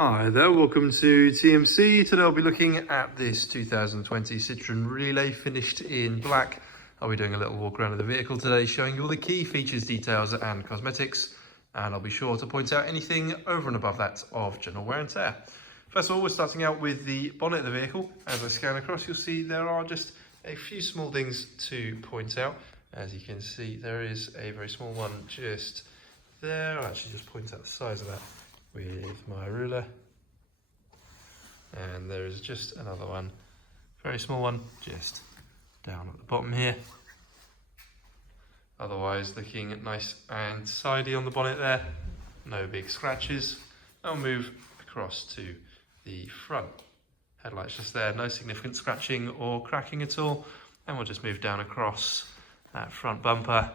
Hi there, welcome to TMC. Today I'll be looking at this 2020 Citroen Relay finished in black. I'll be doing a little walk around of the vehicle today, showing you all the key features, details and cosmetics, and I'll be sure to point out anything over and above that of general wear and tear. First of all, we're starting out with the bonnet of the vehicle. As I scan across, you'll see there are just a few small things to point out. As you can see, there is a very small one just there. I'll actually just point out the size of that with my ruler, and there is just another one, very small one, just down at the bottom here. Otherwise looking nice and tidy on the bonnet there, no big scratches. I'll move across to the front. Headlights just there, no significant scratching or cracking at all. And we'll just move down across that front bumper,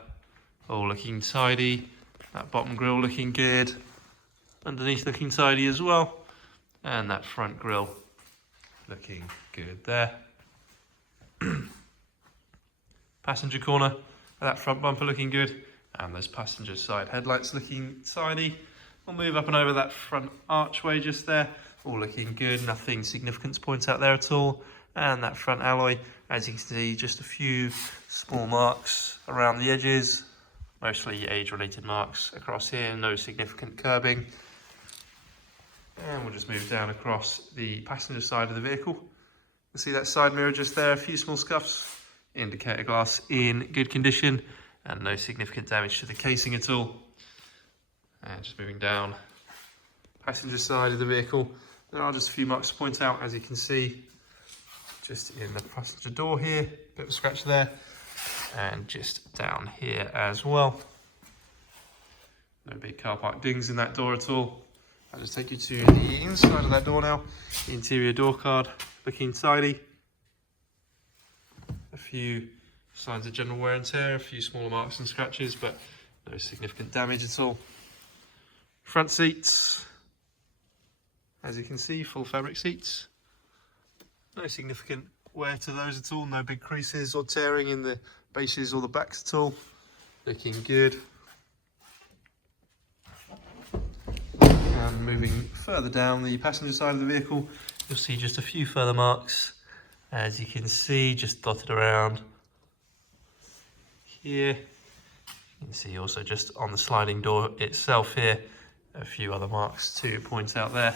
all looking tidy. That bottom grille looking good. Underneath looking tidy as well, and that front grille looking good there. Passenger corner, that front bumper looking good, and those passenger side headlights looking tidy. We'll move up and over that front archway just there, all looking good, nothing significant to point out there at all. And that front alloy, as you can see, just a few small marks around the edges, mostly age-related marks across here, no significant curbing. And we'll just move down across the passenger side of the vehicle. You see that side mirror just there, a few small scuffs, indicator glass in good condition, and no significant damage to the casing at all. And just moving down passenger side of the vehicle, there are just a few marks to point out, as you can see, just in the passenger door here, bit of a scratch there, and just down here as well. No big car park dings in that door at all. I'll just take you to the inside of that door now. The interior door card looking tidy. A few signs of general wear and tear, a few smaller marks and scratches, but no significant damage at all. Front seats, as you can see, full fabric seats. No significant wear to those at all, no big creases or tearing in the bases or the backs at all. Looking good. And moving further down the passenger side of the vehicle, you'll see just a few further marks, as you can see, just dotted around here. You can see also just on the sliding door itself here, a few other marks to point out there.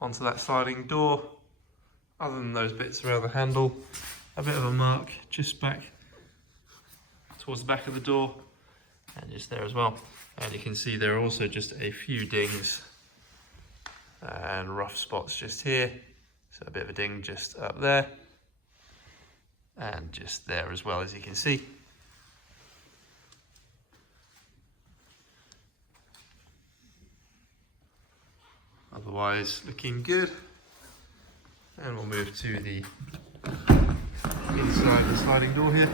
Onto that sliding door, other than those bits around the handle, a bit of a mark just back towards the back of the door, and just there as well. And you can see there are also just a few dings and rough spots just here. So a bit of a ding just up there, and just there as well, as you can see. Otherwise looking good. And we'll move to the inside of the sliding door here.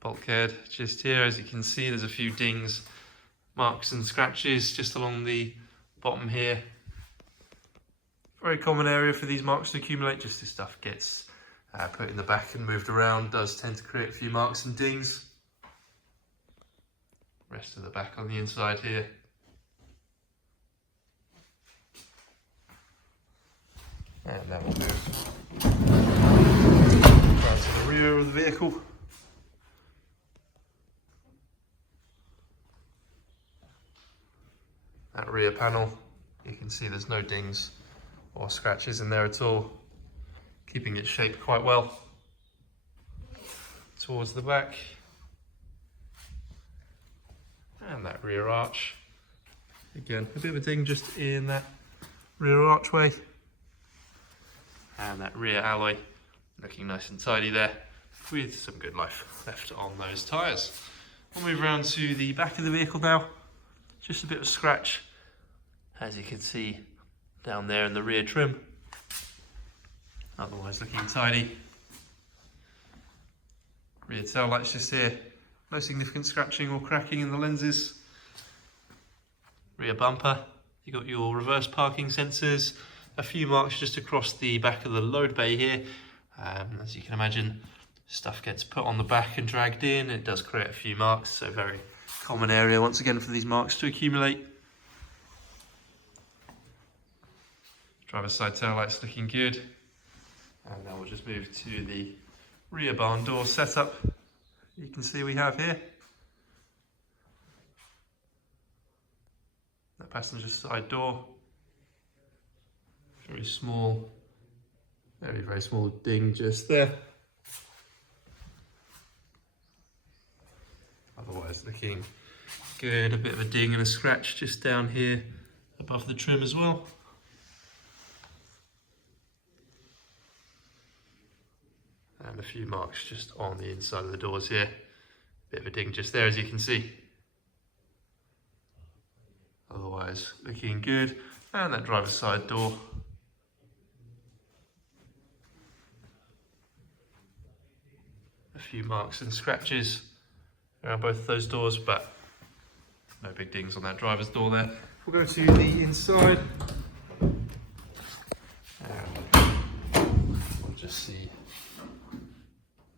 Bulkhead just here, as you can see, there's a few dings, marks and scratches just along the bottom here. Very common area for these marks to accumulate, just as stuff gets put in the back and moved around, does tend to create a few marks and dings. Rest of the back on the inside here. And then we'll move down to the rear of the vehicle. That rear panel, you can see there's no dings or scratches in there at all, keeping it shaped quite well. Towards the back, and that rear arch, again a bit of a ding just in that rear archway, and that rear alloy looking nice and tidy there, with some good life left on those tyres. We'll move around to the back of the vehicle now. Just a bit of a scratch, as you can see down there in the rear trim. Otherwise looking tidy. Rear tail lights just here. No significant scratching or cracking in the lenses. Rear bumper, you got your reverse parking sensors. A few marks just across the back of the load bay here. As you can imagine, stuff gets put on the back and dragged in. It does create a few marks, so very common area once again for these marks to accumulate. Driver's side tail lights looking good. And now we'll just move to the rear barn door setup. You can see we have here the passenger side door. Very small, very small ding just there. Otherwise looking good. A bit of a ding and a scratch just down here above the trim as well. And a few marks just on the inside of the doors here. Bit of a ding just there, as you can see. Otherwise looking good. And that driver's side door. A few marks and scratches around both of those doors, but no big dings on that driver's door there. We'll go to the inside. And we'll just see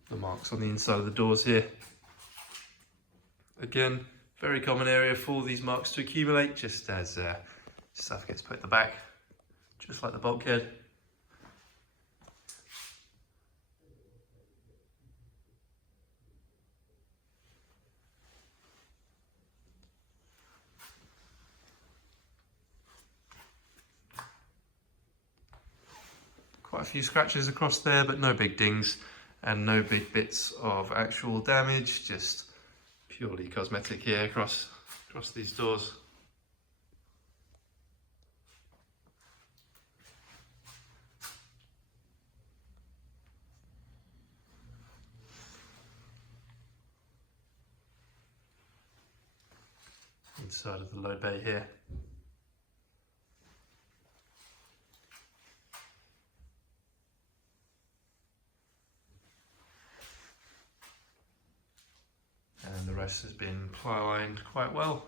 the marks on the inside of the doors here. Again, very common area for these marks to accumulate, just as stuff gets put at the back, just like the bulkhead. Quite a few scratches across there, but no big dings and no big bits of actual damage, just purely cosmetic here across these doors. Inside of the load bay here. And the rest has been ply lined quite well.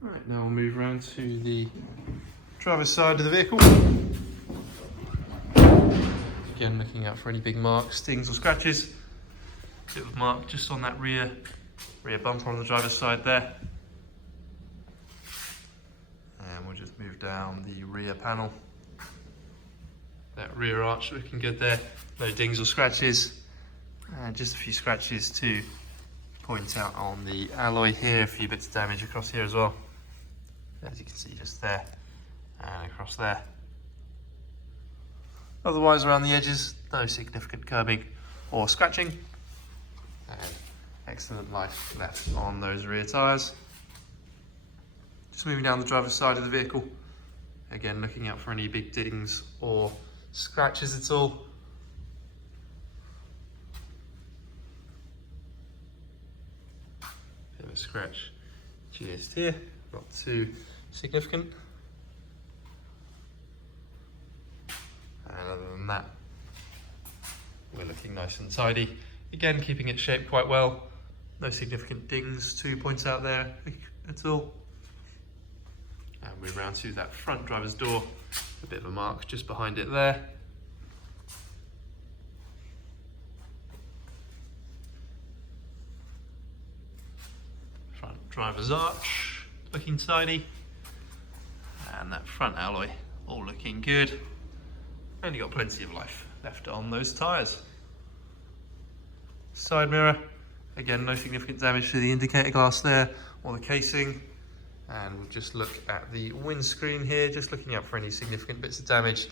Right, now we'll move around to the driver's side of the vehicle. Again, looking out for any big marks, stings or scratches. Bit of a mark just on that rear bumper on the driver's side there. And we'll just move down the rear panel. That rear arch looking good there. No dings or scratches. And just a few scratches to point out on the alloy here. A few bits of damage across here as well. As you can see just there and across there. Otherwise around the edges, no significant curbing or scratching. And excellent life left on those rear tyres. Just moving down the driver's side of the vehicle. Again, looking out for any big dings or scratches at all. Bit of a scratch just here, not too significant. And other than that, we're looking nice and tidy. Again, keeping it shaped quite well. No significant dings to point out there at all. And move around to that front driver's door. A bit of a mark just behind it there. Front driver's arch, looking tidy. And that front alloy, all looking good. Only got plenty of life left on those tyres. Side mirror, again, no significant damage to the indicator glass there or the casing. And we'll just look at the windscreen here, just looking out for any significant bits of damage,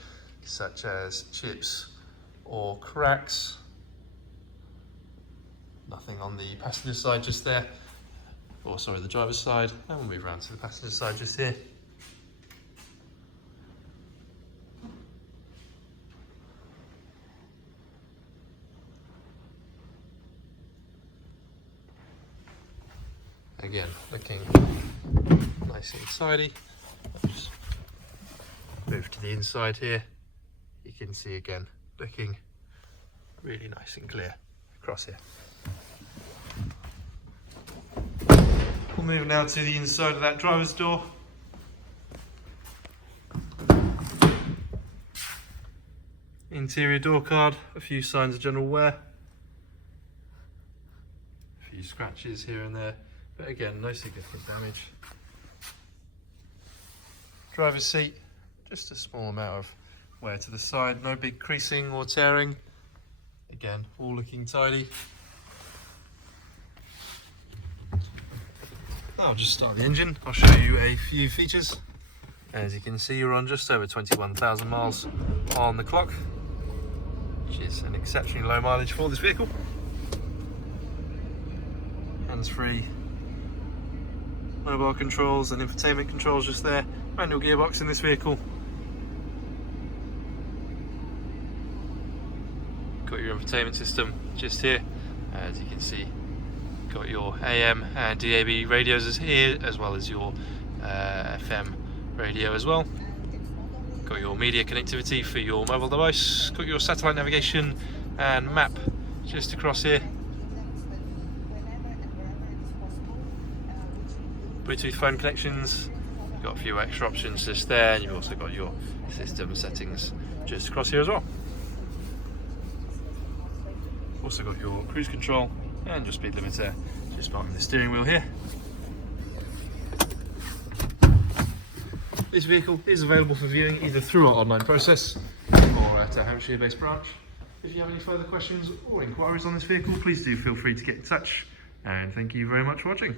such as chips or cracks. Nothing on the passenger side just there, or sorry, the driver's side. And we'll move around to the passenger side just here. Again, looking nice and tidy. Just move to the inside here. You can see again, looking really nice and clear across here. We'll We'll move now to the inside of that driver's door. Interior door card, a few signs of general wear. A few scratches here and there, but again, no significant damage. Driver's seat, just a small amount of wear to the side, no big creasing or tearing. Again, all looking tidy. I'll just start the engine. I'll show you a few features. As you can see, you're on just over 21,000 miles on the clock, which is an exceptionally low mileage for this vehicle. Hands-free mobile controls and infotainment controls just there. Manual gearbox in this vehicle. Got your infotainment system just here. As you can see, got your AM and DAB radios here, as well as your FM radio as well. Got your media connectivity for your mobile device. Got your satellite navigation and map just across here. Bluetooth phone connections. You've got a few extra options just there, and you've also got your system settings just across here as well. Also got your cruise control and your speed limiter just behind the steering wheel here. This vehicle is available for viewing either through our online process or at our Hampshire based branch. If you have any further questions or inquiries on this vehicle, please do feel free to get in touch, and thank you very much for watching.